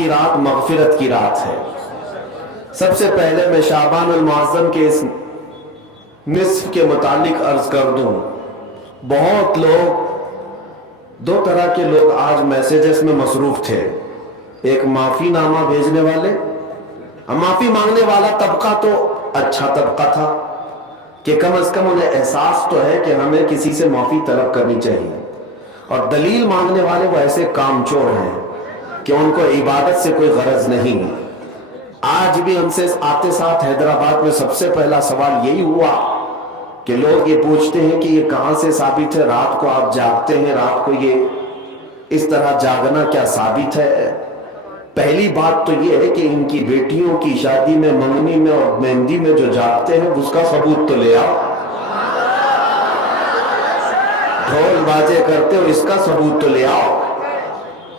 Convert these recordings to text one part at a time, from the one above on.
کی رات مغفرت کی رات ہے۔ سب سے پہلے میں شعبان المعظم کے اس نصف کے متعلق عرض کر دوں، بہت لوگ، دو طرح کے لوگ آج میسیجز میں مصروف تھے۔ ایک معافی نامہ بھیجنے والے، معافی مانگنے والا طبقہ تو اچھا طبقہ تھا کہ کم از کم انہیں احساس تو ہے کہ ہمیں کسی سے معافی طلب کرنی چاہیے، اور دلیل مانگنے والے وہ ایسے کام چور ہیں کہ ان کو عبادت سے کوئی غرض نہیں۔ آج بھی ہم سے آتے ساتھ حیدرآباد میں سب سے پہلا سوال یہی ہوا کہ لوگ یہ پوچھتے ہیں کہ یہ کہاں سے ثابت ہے رات کو آپ جاگتے ہیں، رات کو یہ اس طرح جاگنا کیا ثابت ہے؟ پہلی بات تو یہ ہے کہ ان کی بیٹیوں کی شادی میں، منگنی میں اور مہندی میں جو جاگتے ہیں اس کا ثبوت تو لے آؤ۔ ڈھول بازے کرتے ہو، اس کا ثبوت تو لے آؤ۔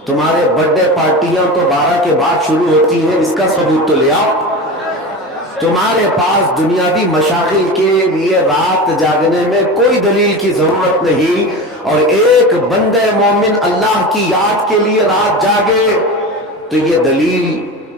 تمہارے برتھ ڈے پارٹیاں تو 12 کے بعد شروع ہوتی ہیں، اس کا ثبوت تو لے آؤ۔ تمہارے پاس دنیاوی مشاغل کے لیے رات جاگنے میں کوئی دلیل کی ضرورت نہیں، اور ایک بندہ مومن اللہ کی یاد کے لیے رات جاگے تو یہ دلیل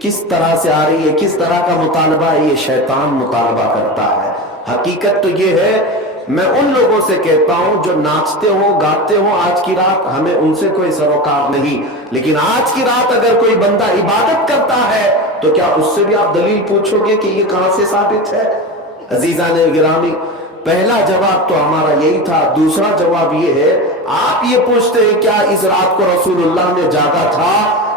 کس طرح سے آ رہی ہے، کس طرح کا مطالبہ ہے؟ یہ شیطان مطالبہ کرتا ہے۔ حقیقت تو یہ ہے، میں ان لوگوں سے کہتا ہوں جو ناچتے ہوں گاتے ہوں آج کی رات، ہمیں ان سے کوئی سروکار نہیں، لیکن آج کی رات اگر کوئی بندہ عبادت کرتا ہے تو کیا اس سے بھی آپ دلیل پوچھو گے کہ یہ کہاں سے ثابت ہے؟ عزیزان گرامی، پہلا جواب تو ہمارا یہی تھا۔ دوسرا جواب یہ ہے، آپ یہ پوچھتے ہیں کیا اس رات کو رسول اللہ نے جاگا تھا؟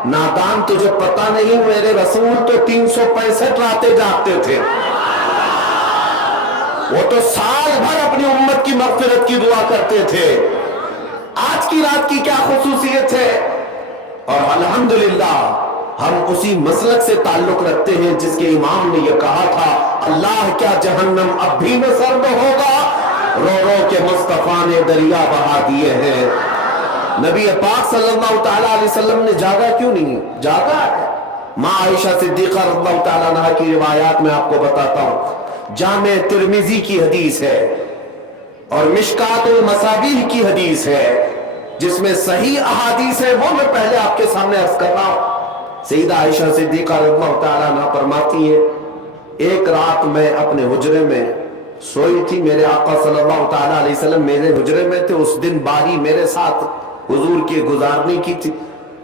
نادان، تجھے پتہ نہیں، میرے رسول تو 365 راتیں جاگتے تھے، وہ تو سال بھر اپنی امت کی مغفرت کی دعا کرتے تھے۔ آج کی رات کی کیا خصوصیت ہے؟ اور الحمدللہ ہم اسی مسلک سے تعلق رکھتے ہیں جس کے امام نے یہ کہا تھا، اللہ کیا جہنم اب بھی نہ سرد ہوگا، رو رو کے مصطفیٰ نے دریا بہا دیے ہیں۔ نبی پاک صلی اللہ تعالیٰ علیہ وسلم نے جاگا کیوں نہیں؟ جاگا ہے۔ ماں عائشہ صدیقہ رضی اللہ تعالیٰ عنہ کی روایات میں آپ کو بتاتا ہوں، جامع ترمذی کی حدیث ہے اور مشکات المصابیح کی حدیث ہے، جس میں صحیح احادیث ہے، وہ میں پہلے آپ کے سامنے عرض کر رہا ہوں۔ سیدہ عائشہ صدیقہ رضی اللہ تعالیٰ عنہ فرماتی ہیں، ایک رات میں اپنے حجرے میں سوئی تھی، میرے آقا صلی اللہ تعالیٰ علیہ وسلم میرے حجرے میں تھے، اس دن باری میرے ساتھ حضور کی گزارنے کی تھی،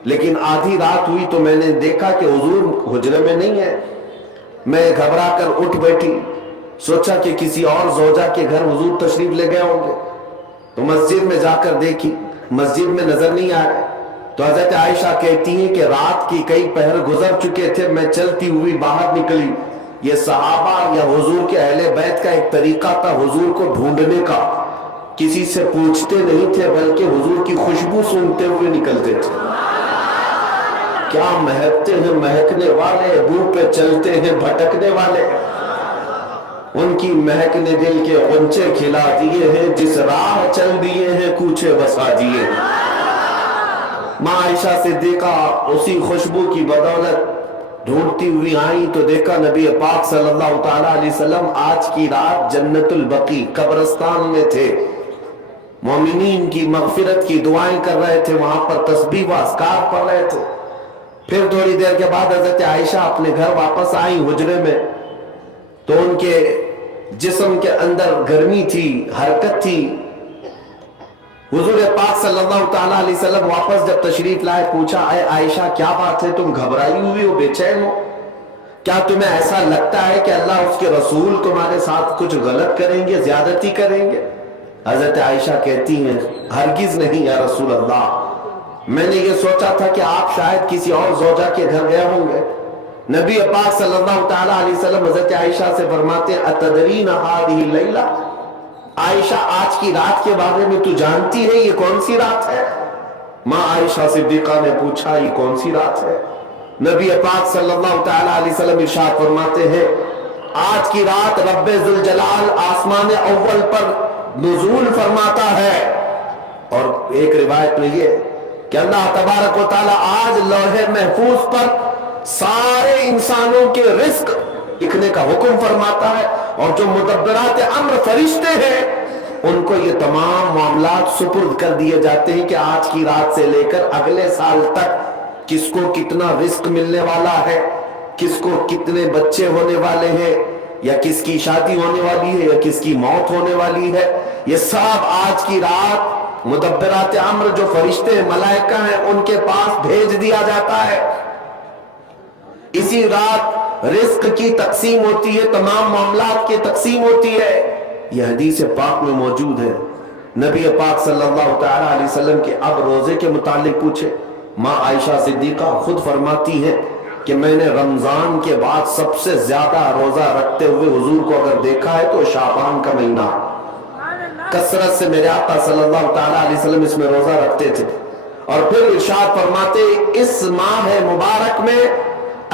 لیکن آدھی رات ہوئی تو میں نے دیکھا کہ حضور حجرے میں نہیں ہے۔ میں گھبرا کر اٹھ بیٹھی، سوچا کہ کسی اور زوجہ کے گھر حضور تشریف لے گئے ہوں گے، تو مسجد میں جا کر دیکھی، مسجد میں نظر نہیں آ رہے، تو حضرت عائشہ کہتی ہیں کہ رات کی کئی پہر گزر چکے تھے، میں چلتی ہوئی باہر نکلی۔ یہ صحابہ یا حضور کے اہل بیت کا ایک طریقہ تھا حضور کو ڈھونڈنے کا، کسی سے پوچھتے نہیں تھے بلکہ حضور کی خوشبو سونگتے ہوئے نکلتے تھے۔ کیا مہکتے ہیں مہکنے والے، منہ پہ چلتے ہیں بھٹکنے والے، ان کی مہک نے دل کے غنچے کھلا دیے ہیں، جس راہ چل دیے ہیں کوچے بسا دیے۔ ماں عائشہ صدیقہ اسی خوشبو کی بدولت ڈھونڈتی ہوئی آئیں تو دیکھا نبی پاک صلی اللہ تعالیٰ علیہ وسلم آج کی رات جنت البقیع قبرستان میں تھے، مومنین کی مغفرت کی دعائیں کر رہے تھے، وہاں پر تسبیح و اذکار پڑھ رہے تھے۔ پھر تھوڑی دیر کے بعد حضرت عائشہ اپنے گھر واپس آئیں حجرے میں، تو ان کے جسم کے اندر گرمی تھی، حرکت تھی۔ حضور پاک صلی اللہ تعالیٰ علیہ وسلم واپس جب تشریف لائے، پوچھا، اے عائشہ کیا بات ہے، تم گھبرائی ہوئی ہو، بے چین ہو؟ کیا تمہیں ایسا لگتا ہے کہ اللہ اس کے رسول تمہارے ساتھ کچھ غلط کریں گے، زیادتی کریں گے؟ حضرت عائشہ کہتی ہیں، ہرگز نہیں یا رسول اللہ، میں نے یہ سوچا تھا کہ آپ شاید کسی اور زوجہ کے گھر گئے ہوں گے۔ نبی پاک صلی اللہ تعالیٰ علیہ وسلم حضرت عائشہ سے فرماتے ہیں، اتدرین ہذہ اللیلہ، عائشہ آج کی رات کے بارے میں تو جانتی ہے یہ کون سی رات ہے؟ ماں عائشہ صدیقہ نے پوچھا، یہ کون سی رات ہے؟ نبی پاک صلی اللہ تعالیٰ علیہ وسلم ارشاد فرماتے ہیں، آج کی رات رب ذوالجلال آسمان اول پر نزول فرماتا ہے، اور ایک روایت میں یہ کہ اللہ تبارک و تعالیٰ آج لوح محفوظ پر سارے انسانوں کے رزق لکھنے کا حکم فرماتا ہے، اور جو مدبرات امر فرشتے ہیں ان کو یہ تمام معاملات سپرد کر دیے جاتے ہیں کہ آج کی رات سے لے کر اگلے سال تک کس کو کتنا رزق ملنے والا ہے، کس کو کتنے بچے ہونے والے ہیں، یا کس کی شادی ہونے والی ہے، یا کس کی موت ہونے والی ہے، یہ سب آج کی رات مدبرات امر جو فرشتے ملائکہ ہیں ان کے پاس بھیج دیا جاتا ہے۔ اسی رات رزق کی تقسیم ہوتی ہے، تمام معاملات کی تقسیم ہوتی ہے۔ یہ حدیث پاک میں موجود ہے۔ نبی پاک صلی اللہ تعالی علیہ وسلم کے اب روزے کے متعلق پوچھے، ماں عائشہ صدیقہ خود فرماتی ہے کہ میں نے رمضان کے بعد سب سے زیادہ روزہ رکھتے ہوئے حضور کو اگر دیکھا ہے تو شعبان کا مہینہ، کثرت سے میرے آقا صلی اللہ تعالی علیہ وسلم اس میں روزہ رکھتے تھے۔ اور پھر ارشاد فرماتے اس ماہ مبارک میں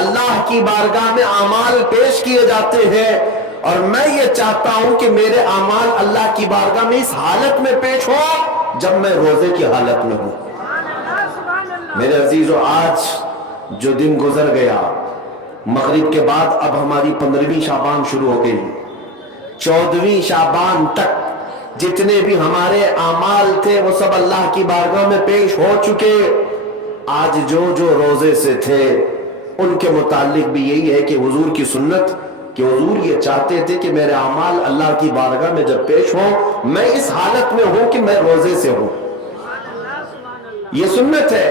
اللہ کی بارگاہ میں اعمال پیش کیے جاتے ہیں، اور میں یہ چاہتا ہوں کہ میرے اعمال اللہ کی بارگاہ میں اس حالت میں پیش ہو جب میں روزے کی حالت میں ہوں۔ میرے عزیزو، آج جو دن گزر گیا، مغرب کے بعد اب ہماری 15ویں شعبان شروع ہو گئی۔ 14ویں شعبان تک جتنے بھی ہمارے اعمال تھے وہ سب اللہ کی بارگاہ میں پیش ہو چکے۔ آج جو روزے سے تھے ان کے متعلق بھی یہی ہے کہ حضور کی سنت، کہ حضور یہ چاہتے تھے کہ میرے اعمال اللہ کی بارگاہ میں جب پیش ہوں میں اس حالت میں ہوں کہ میں روزے سے ہوں۔ یہ سنت ہے۔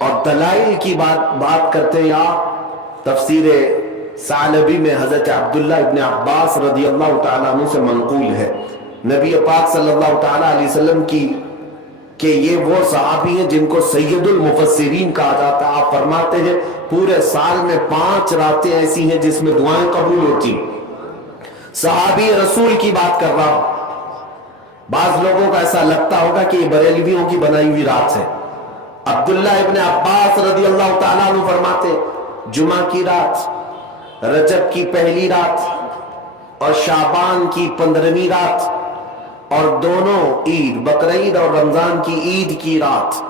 اور دلائل کی بات کرتے ہیں آپ، تفسیر ثعلبی میں حضرت عبداللہ ابن عباس رضی اللہ تعالیٰ عنہ سے منقول ہے، نبی پاک صلی اللہ تعالیٰ علیہ وسلم کی، کہ یہ وہ صحابی ہیں جن کو سید المفسرین کہا جاتا ہے۔ آپ فرماتے ہیں پورے سال میں 5 راتیں ایسی ہیں جس میں دعائیں قبول ہوتی۔ صحابی رسول کی بات کر رہا ہوں۔ بعض لوگوں کو ایسا لگتا ہوگا کہ یہ بریلویوں کی بنائی ہوئی رات ہے۔ عبداللہ ابن عباس رضی اللہ تعالیٰ عنہ فرماتے جمعہ کی رات، رجب کی پہلی رات اور شعبان کی 15ویں رات، اور دونوں عید، بقرعید اور رمضان کی عید کی رات،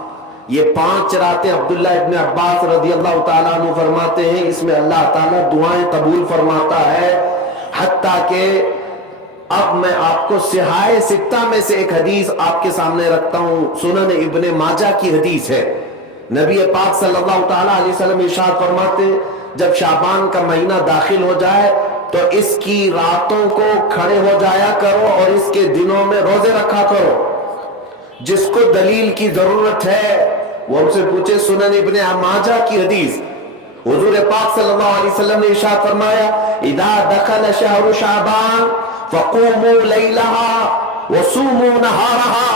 یہ 5 راتیں عبداللہ ابن عباس رضی اللہ تعالیٰ عنہ فرماتے ہیں اس میں اللہ تعالیٰ دعائیں قبول فرماتا ہے۔ حتیٰ کہ اب میں آپ کو صحاح ستہ میں سے ایک حدیث آپ کے سامنے رکھتا ہوں، سنن ابن ماجہ کی حدیث ہے۔ نبی پاک صلی اللہ تعالیٰ علیہ وسلم ارشاد فرماتے جب شعبان کا مہینہ داخل ہو جائے تو اس کی راتوں کو کھڑے ہو جایا کرو اور اس کے دنوں میں روزے رکھا کرو۔ جس کو دلیل کی ضرورت ہے وہ ہم سے پوچھے۔ سنن ابن ماجہ کی حدیث، حضور پاک صلی اللہ علیہ وسلم نے ارشاد فرمایا اذا دخل شہر شعبان فقوموا لیلہا وصوموا نہارہا،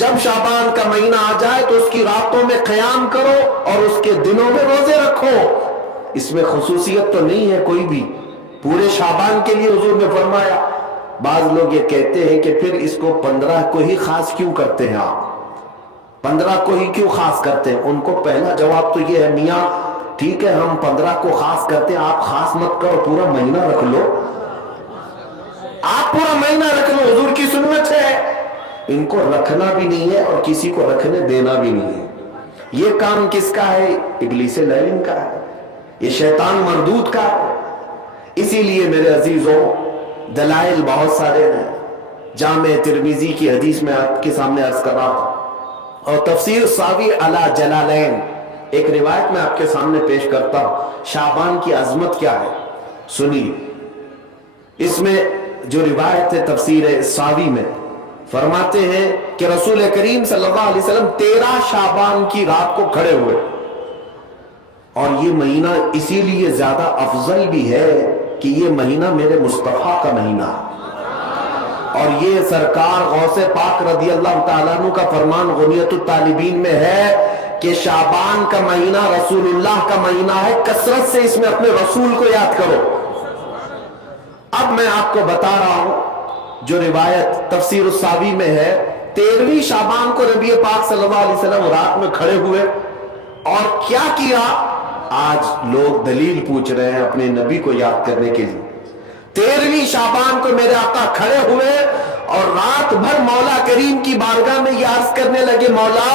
جب شعبان کا مہینہ آ جائے تو اس کی راتوں میں قیام کرو اور اس کے دنوں میں روزے رکھو۔ اس میں خصوصیت تو نہیں ہے کوئی بھی، پورے شعبان کے لیے حضور نے فرمایا۔ بعض لوگ یہ کہتے ہیں کہ پھر اس کو 15 کو ہی خاص کیوں کرتے ہیں آپ، 15 کو ہی کیوں خاص کرتے ہیں؟ ان کو پہلا جواب تو یہ ہے میاں ٹھیک ہے ہم 15 کو خاص کرتے ہیں، آپ خاص مت کرو، پورا مہینہ رکھ لو، آپ پورا مہینہ رکھ لو، حضور کی سنت ہے۔ ان کو رکھنا بھی نہیں ہے اور کسی کو رکھنے دینا بھی نہیں ہے۔ یہ کام کس کا ہے؟ ابلیس لعین کا ہے، یہ شیطان مردود کا ہے۔ اسی لیے میرے عزیزوں دلائل بہت سارے ہیں۔ جامع ترمذی کی حدیث میں آپ کے سامنے عرض کر رہا ہوں، اور تفسیر ساوی علی جلالین ایک روایت میں آپ کے سامنے پیش کرتا ہوں۔ شعبان کی عظمت کیا ہے سنیے۔ اس میں جو روایت ہے تفسیر ساوی میں فرماتے ہیں کہ رسول کریم صلی اللہ علیہ وسلم 13 شعبان کی رات کو کھڑے ہوئے، اور یہ مہینہ اسی لیے زیادہ افضل بھی ہے کہ یہ مہینہ میرے مصطفیٰ کا مہینہ ہے، اور یہ سرکار غوث پاک رضی اللہ تعالیٰ عنہ کا فرمان غنیت الطالبین میں ہے کہ شعبان کا مہینہ رسول اللہ کا مہینہ ہے، کثرت سے اس میں اپنے رسول کو یاد کرو۔ اب میں آپ کو بتا رہا ہوں جو روایت تفسیر الساوی میں ہے، 13ویں شعبان کو نبی پاک صلی اللہ علیہ وسلم رات میں کھڑے ہوئے اور کیا کیا؟ آج لوگ دلیل پوچھ رہے ہیں اپنے نبی کو یاد کرنے کے لیے۔ 13ویں شعبان کو میرے آقا کھڑے ہوئے اور رات بھر مولا کریم کی بارگاہ میں یہ عرض کرنے لگے مولا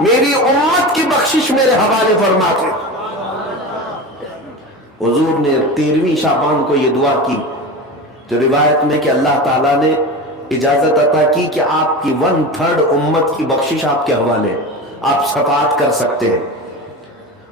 میری امت کی بخشش میرے حوالے فرما دے۔ حضور نے 13ویں شعبان کو یہ دعا کی جو روایت میں کہ اللہ تعالیٰ نے اجازت عطا کی کہ آپ کی 1/3 امت کی بخشش آپ کے حوالے، آپ شفاعت کر سکتے ہیں۔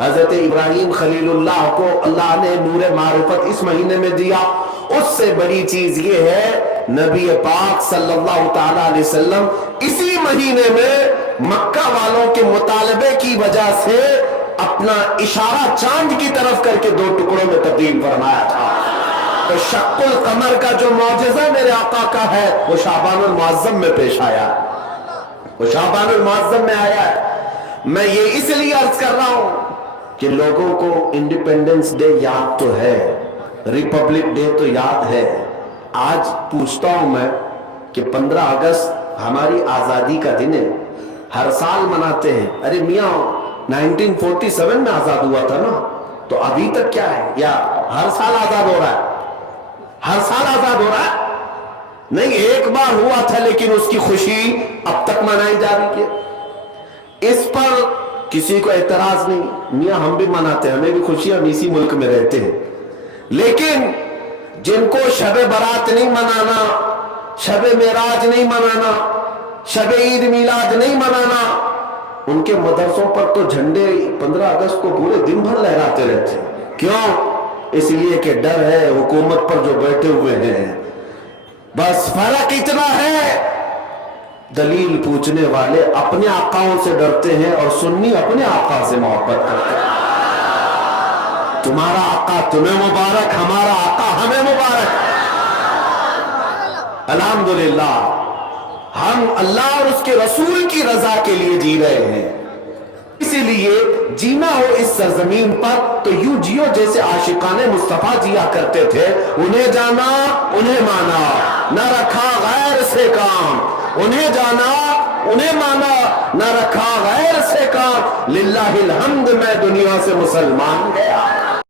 حضرت ابراہیم خلیل اللہ کو اللہ نے نور معرفت اس مہینے میں دیا۔ اس سے بڑی چیز یہ ہے نبی پاک صلی اللہ تعالی علیہ وسلم اسی مہینے میں مکہ والوں کے مطالبے کی وجہ سے اپنا اشارہ چاند کی طرف کر کے 2 ٹکڑوں میں تبدیل فرمایا تھا۔ تو شق القمر کا جو معجزہ میرے آقا کا ہے وہ شعبان المعظم میں پیش آیا، وہ شعبان المعظم میں آیا ہے۔ میں یہ اس لیے عرض کر رہا ہوں کہ لوگوں کو انڈیپینڈنس ڈے یاد تو ہے، ریپبلک ڈے تو یاد ہے۔ آج پوچھتا ہوں میں کہ 15 اگست ہماری آزادی کا دن ہے، ہر سال مناتے ہیں۔ ارے میاں 1947 میں آزاد ہوا تھا نا، تو ابھی تک کیا ہے؟ یا ہر سال آزاد ہو رہا ہے؟ ہر سال آزاد ہو رہا ہے؟ نہیں، ایک بار ہوا تھا لیکن اس کی خوشی اب تک منائی جا رہی ہے۔ اس پر کسی کو اعتراض نہیں، میاں ہم بھی مناتے ہیں، ہمیں بھی خوشی، ہم اسی ملک میں رہتے ہیں۔ لیکن جن کو شب برات نہیں منانا، شب معراج نہیں منانا، شب عید میلاد نہیں منانا، ان کے مدرسوں پر تو جھنڈے 15 اگست کو پورے دن بھر لہراتے رہتے ہیں۔ کیوں؟ اس لیے کہ ڈر ہے حکومت پر جو بیٹھے ہوئے ہیں۔ بس فرق اتنا ہے، دلیل پوچھنے والے اپنے آقاؤں سے ڈرتے ہیں اور سنی اپنے آقا سے محبت کرتے ہیں۔ تمہارا آقا تمہیں مبارک، ہمارا آقا ہمیں مبارک۔ الحمدللہ ہم اللہ اور اس کے رسول کی رضا کے لیے جی رہے ہیں۔ اسی لیے جینا ہو اس سرزمین پر تو یوں جیو جیسے عاشقان مصطفیٰ جیا کرتے تھے، انہیں جانا انہیں مانا، نہ رکھا غیر سے کام، انہیں جانا انہیں مانا، نہ رکھا غیر سے کام، للہ الحمد میں دنیا سے مسلمان گیا۔